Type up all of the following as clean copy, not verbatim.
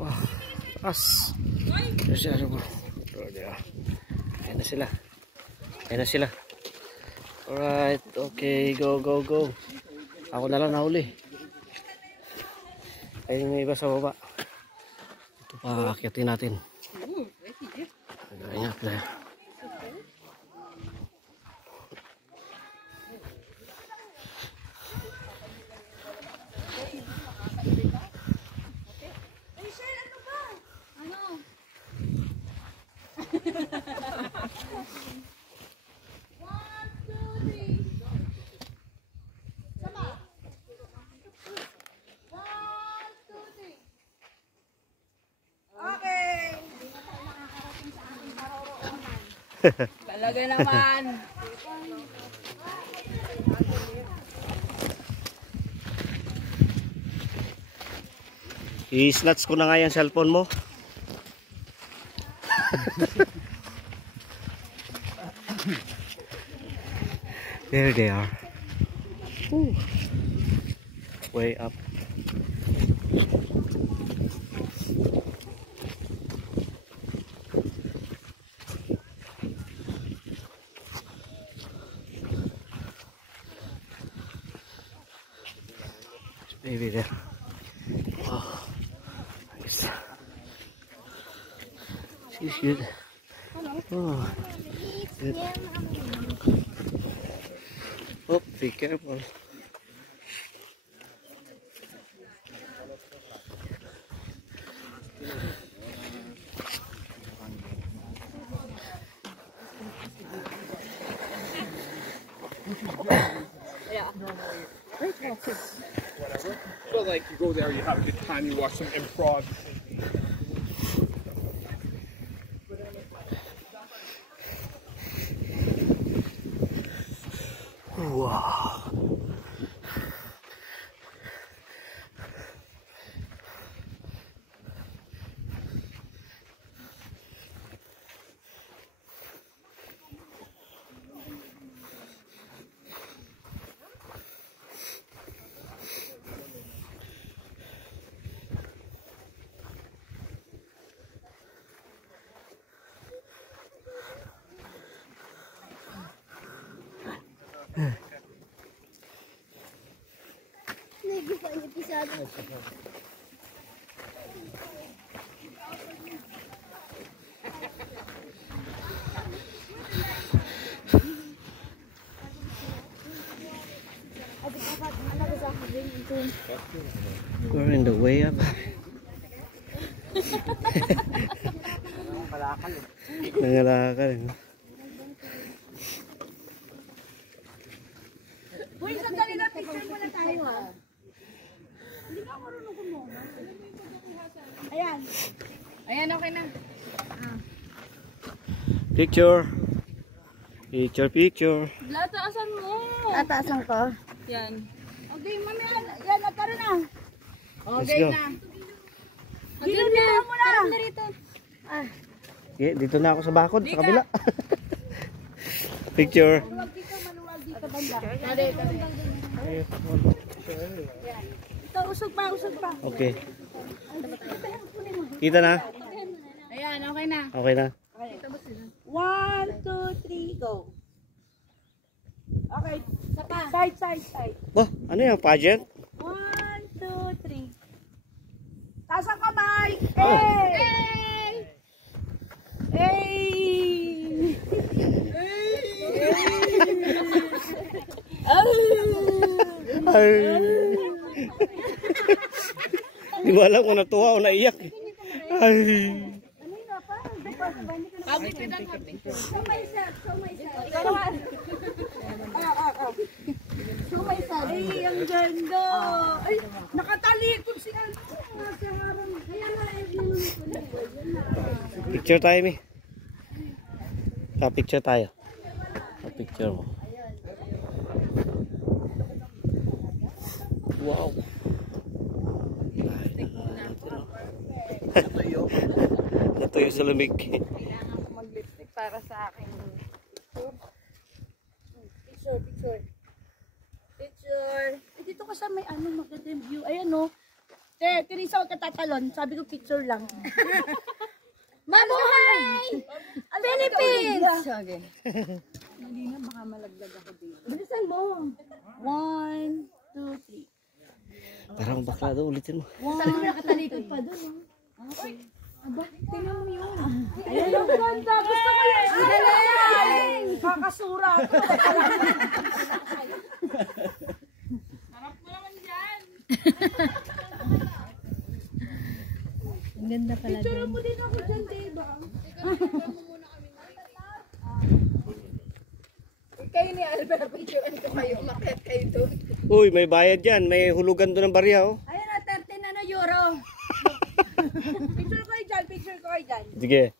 Wow, taas. Ayan na sila. Ayan na sila. Alright, okay, go, go, go. Ako na lang nahuli. Ayun yung iba sa baba. Ito pa, akyatin natin. Ayan nga, Talaga naman. I-snatch ko na nga yung cellphone mo. There they are. Ooh. Way up. Maybe there. Oh, nice. She's good. Oh, good. Oh, be careful. Yeah. Whatever. But like you go there, you have a good time, you watch some improv. Wow. We're in the way up. Nangalakal. Uy, sandali na, picture muna tayo ha. Hindi ka marunong kumuha. Ayan. Ayan, okay na. Picture. Picture, picture. Lataasan mo. Ataasan ko. Yan. Okay, mami, yan, nagkaroon na. Okay Let's go. na. Dito na. Tara na rito. Ah. Okay, dito na ako sa bakod, sa kabila. Picture. Maluwag dito, maluwag dito banda. Tari. Ito, usog pa. Okay. Kita na? Ayan, okay na. Okay na. 1, 2, 3, go. Okay, side. Oh, ano yung pageant? 1, 2, 3. Taas ang kamay. Oh. Hey! Hey! Ay. Di ba alam kung natuwa o naiyak? Ay. Public na picture. Show myself. Ikaw naman. Show myself. Ay, ang ganda. Ay, nakatalikod si ano. Picture tayo, Mi. Picture tayo. Picture mo. Wow. Natuyo sa lamig. Kailangan ko mag-lipstick para sa akin. Picture. Eh, dito ka sa may ano, magandang view. Ayan o. Teresa, huwag ka tatalon. Sabi ko, picture lang. Mabuhay! Philippines! Okay. Hindi na, baka malaglag ako dito. Bilisan mo. 1, 2, 3. Parang bakla daw, ulitin mo. Sabi mo nakatalikod pa doon. Okay. Aba, tingnan mo yun. Ayan yung ganda. Gusto ko yun. Galing! Kakasura ako. Harap mo naman dyan. Ang ganda pala Picture din. mo din ako dyan, diba? Kayo ni Albert, picturean ko kayo. Umakit kayo doon. Uy, may bayad yan. May hulugan doon ng barya, oh. Ayun na, 13 euro. Picture ko kayo dyan, picture ko kayo dyan. Sige.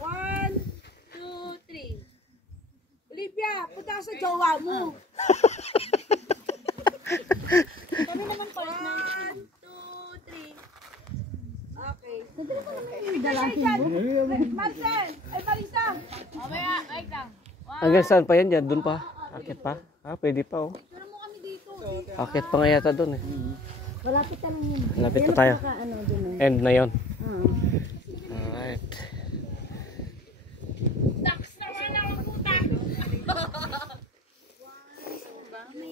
1, 2, 3. Olivia, punta ka sa jowa mo. Kami naman pala. 1, 2, 3. Okay. Marcel! Ay, Marisa! Mamaya, wait lang. Hanggang saan pa yan dyan? Doon pa? Akit pa? Ah, pwede pa, oh. Picture mo kami dito. Akit pa nga yata doon, eh. Malapit ka lang yun. Lapit pa tayo. Ano dun eh. End na yon. Oo. Alright. Tax naman ako puta.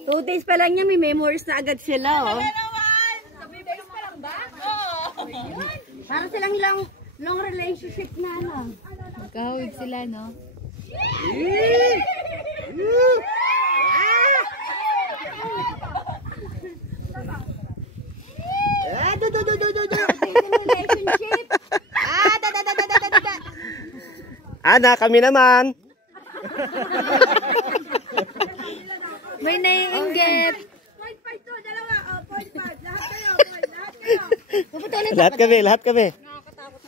2 days pa lang niya, may memories na agad sila, oh. naman! Sabi ba pa lang ba? Oo. Para silang long relationship na, ano. Magkahawig sila, no? Relationship. Ana, kami naman. May naiinggit. 0.5 to, dalawa. Oh, 0.5. Lahat kayo, lahat kayo. Lahat kami, lahat kami.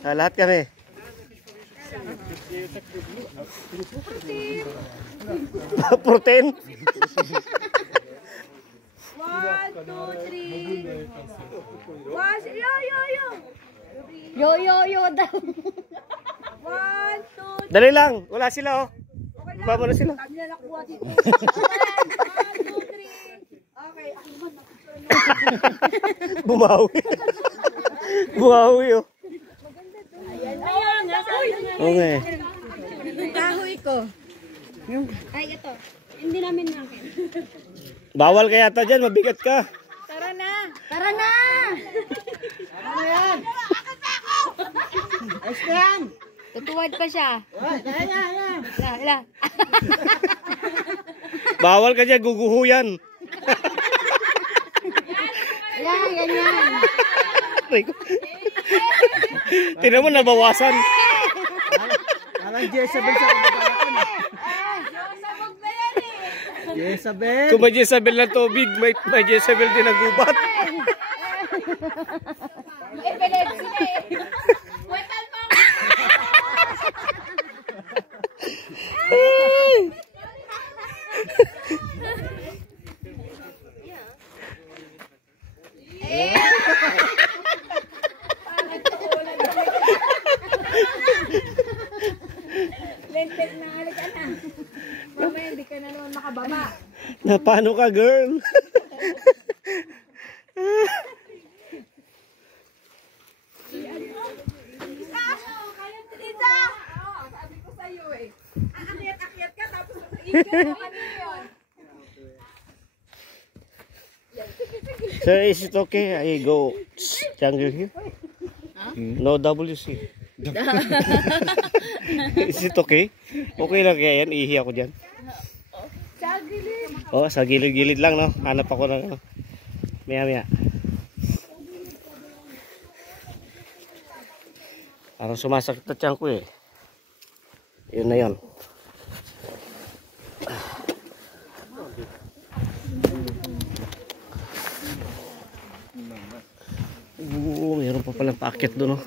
Ah, lahat kami. Protein. 1, 2, 3. Was, yo, yo, yo. Yo daw. 1, 2, 3. Dali lang, wala sila, oh. Okay Baba mo na sila. Dami na nakuha dito. 1, 2, 3. Okay, ako naman. Bumawi. Bumawi, oh. Ayan, Okay. Kahoy ko. Ay, ito. Hindi namin nakin. Bawal ka yata dyan, mabigat ka. Tara na. Tara na! Tutuwad pa siya. Wala. Bawal ka dyan, guguho yan. Yan, ganyan. Tingnan mo, nabawasan. Parang Jezebel sa kababalakan. Jezebel. Kung may Jezebel na tubig, may Jezebel din na gubat. Epilepsy na eh. Wetal mo. Lentek na, halika na. Mamaya hindi ka na naman makababa. Na paano ka, girl? Lisa! Sabi ko sa'yo eh. Akyat ka tapos iikot mo ano yun. Sir, is it okay? I go jungle here? No WC. Is it okay? Okay lang kaya yan, ihi ako dyan. Sa gilid. Oh, sa gilid-gilid lang, no? Hanap ako ng ano. Maya-maya. Parang sumasakit na tiyan ko eh. Yun na yun. Oo, mayroon pa palang paakyat doon, no?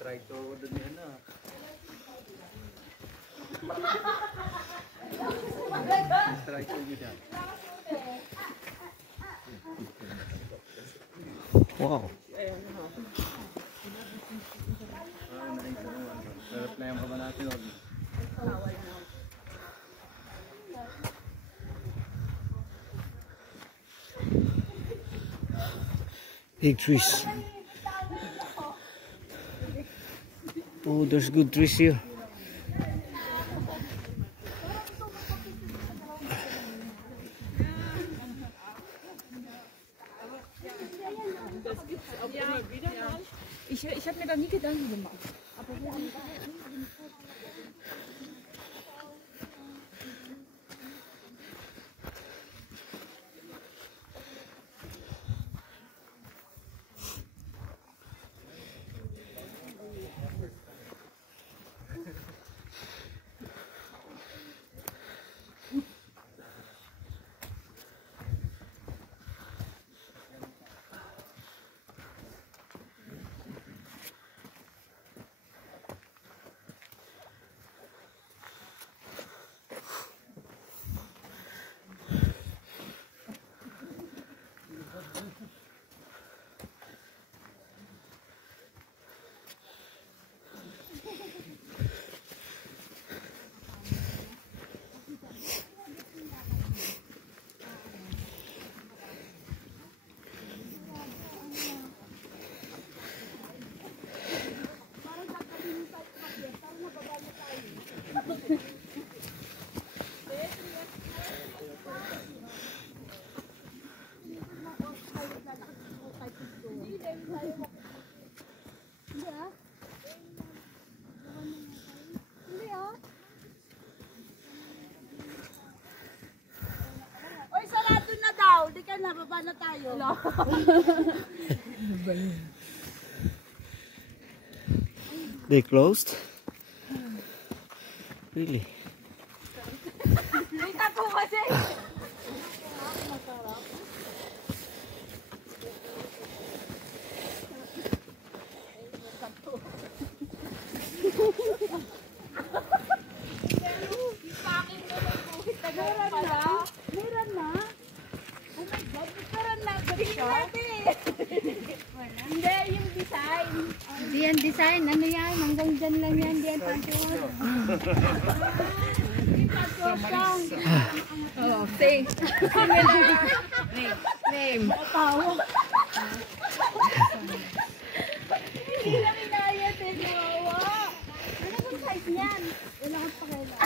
Strike to ako doon yan ah. Strike to yun yan. Wow. Pero play pa ba natin o? Big trees. Oh, there's good trees here. Ich habe mir da nie Gedanken gemacht. Oy, sarado na daw. Di ka na, baba na tayo. They closed? Really? Kita ko kasi. Meron na. Oh my God, meron na. Hindi, yung design. Hindi yan design. Ano yan? Hanggang dyan lang yan. Hindi yan pagod. Oh, say. Name. Tawa. Hindi na minayat eh. Kawawa. Ano bang size niyan? Wala kang pakialam.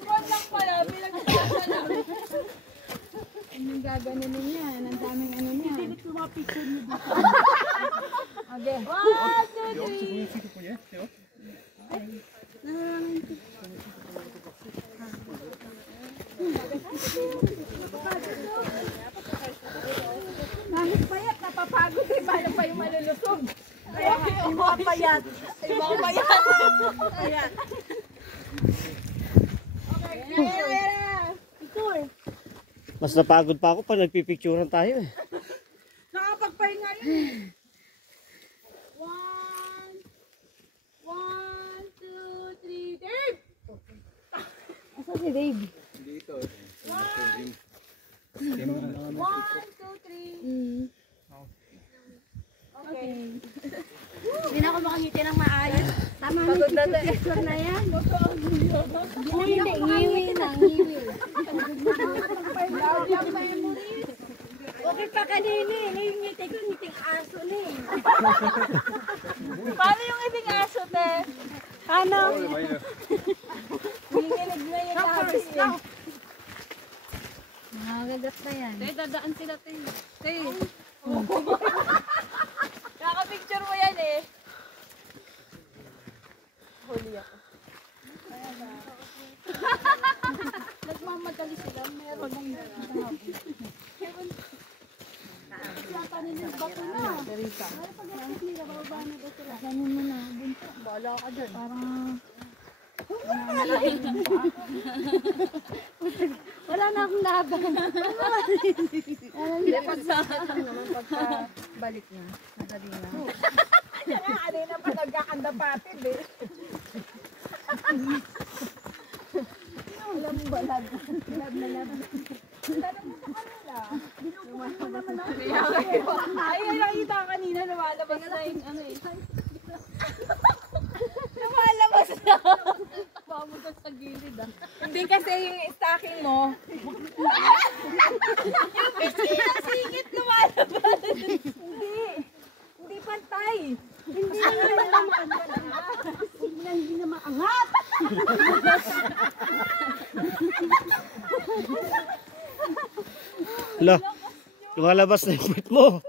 Small lang pala. Pinagkakasa lang. Anong gaganunin yan? Ang daming ano niya. Hindi ko mapicture niyo dito. Okay. 1, 2, 3. Kahit payat, napapagod eh. Paano pa yung malulusog? Yung mga payat. Yung mga payat. Payat. Okay, picture. Mas napagod pa ako pag nagpipicturean tayo eh. Nakapagpahinga yun eh. 1, 2, 3, Dave! Asa si Dave? Dito. 1, 2, 3. Okay. Hindi na ako makangiti ng maayos. Tama na yung picture na yan. Hindi, ngiwi na, ngiwi. Okay pa kanini. Yung ngiti ko, ngiting aso na eh. Paano yung ibig aso, te? Ano? Nanginginig na yung labi eh. Magagat na yan. Tay, dadaan sila, tay. Tay. Nakaka-picture mo yan eh. Huli ako. Nagmamadali sila. Meron lang yata nila bato na. Ganyan mo na. Bunto. Bahala ka dyan. Parang... Wala na akong laban. Hindi pagsakit lang naman pagka balik na. Madali na. Kaya nga, kanina pa nagkakandapatid eh. Alam mo ba, lab na lab. Tanong mo sa kanila. Binubukan mo naman ako. Ay, nakita ka kanina. Lumalabas na yung ano eh. Lumalabas na. Pamugat sa gilid ah. Hindi kasi yung stocking mo. Yung singit lumalabas. Hindi pantay. Hindi na maangat. Hala, lumalabas na yung puwit mo.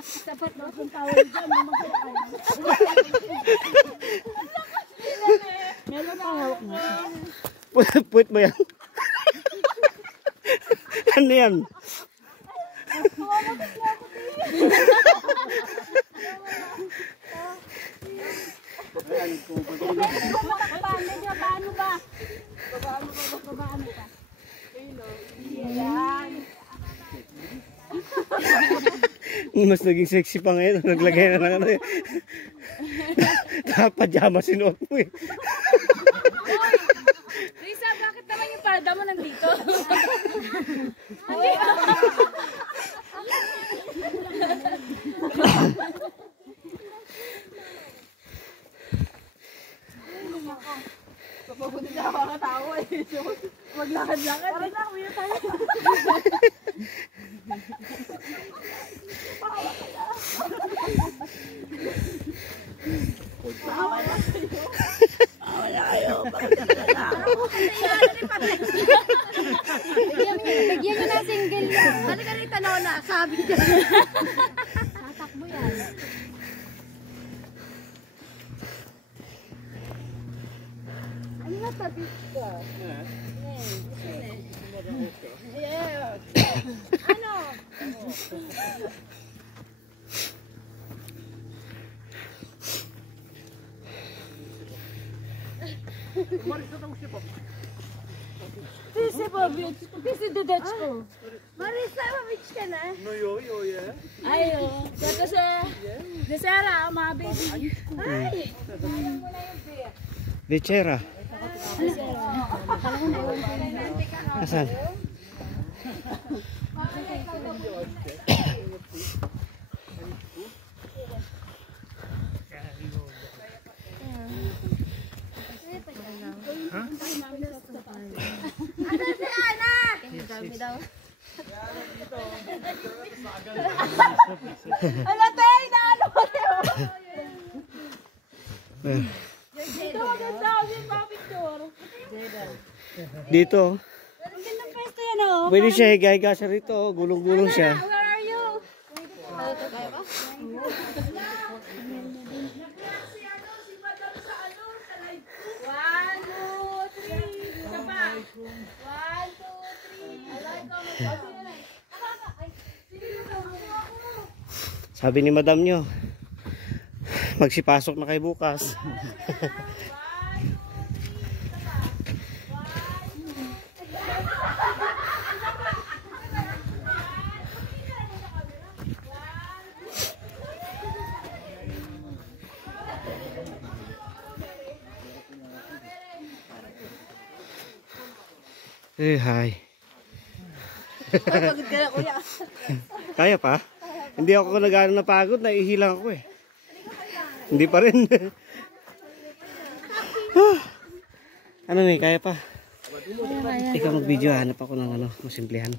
Sapat na akong tawag dyan. Meron pa hawak mo. Puwit mo yan. Ano yan? Medyo paano ba? Babaan mo pa. Ayan. Mas naging sexy pa ngayon. Naglagay na ng ano eh. Pajama sinuot mo eh. Risa, bakit naman yung palda mo nandito? Papabuti na ako katawa eh. Maglakad-lakad. Parang na, uwi na tayo. Bigyan nyo na single yan. Halika rito na, sabi ka. Tatakbo yan. Ano na tabi ko? Ano? Tisi Bobby, tisi Dudechko. Marisa, mamich ka na? No, yo, yeah. Ayo, dito sa Desera, mga baby. Ay! Lechera. Asan? Ala, tay! Naano ko tayo? Ito, maganda yung mga picture. Dito. Ang gandang pwesto yan oh. Pwede siya higa-higa siya rito. Gulong-gulong siya. Where are you? One, two, three. Isa pa. One, two, three. Sabi ni madam nyo, magsipasok na kayo bukas. Eh, hi. Pagod ka na, kuya. Kaya pa? Hindi ako nag-ano napagod, naihilang ako eh. Hindi pa rin. Ano kaya pa? Ikaw mag-video, hanap ako ng ano, masimplihan.